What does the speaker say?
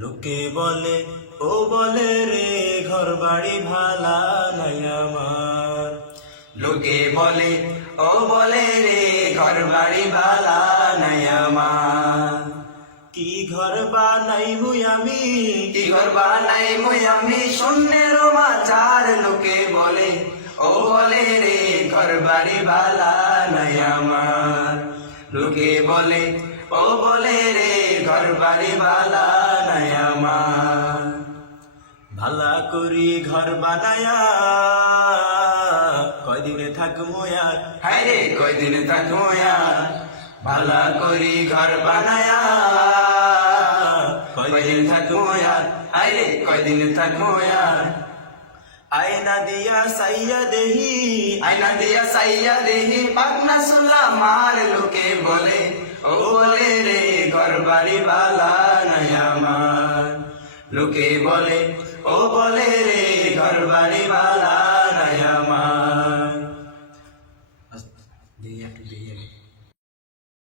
লোকে বলে ও বলে রে ঘর বাড়ি ভালা নাই আমার। লোকে বলে ও বলে রে ঘর বাড়ি ভালা নাই আমার। কি ঘর বানাই মুই আমি, কি ঘর বানাই মুই আমি শূন্যের মাচার। লোকে বলে ও বলে রে ঘর বাড়ি ভালা নাই আমার। লোকে বলে ও বলে রে ঘর বাড়ি ভালা নাই আমার। ভালা করি ঘর বানায়া কয়দিনে থাকবো আর। হায় রে কয়দিন থাকবো আর। ভালা করি ঘর বানায়া কয়দিন থাকবো আর। হায় রে কয়দিন থাকবো আর। আয়না দিয়া সাইয়া দেহি, আয়না দিয়া সাইয়া দেহি পাকনা সুলা মার। লোকে বলে ও বলে রে ঘর বাড়ি ভালা নাই আমার। লোকে বলে ও বলে রে ঘর বাড়ি ভালা নাই আমার।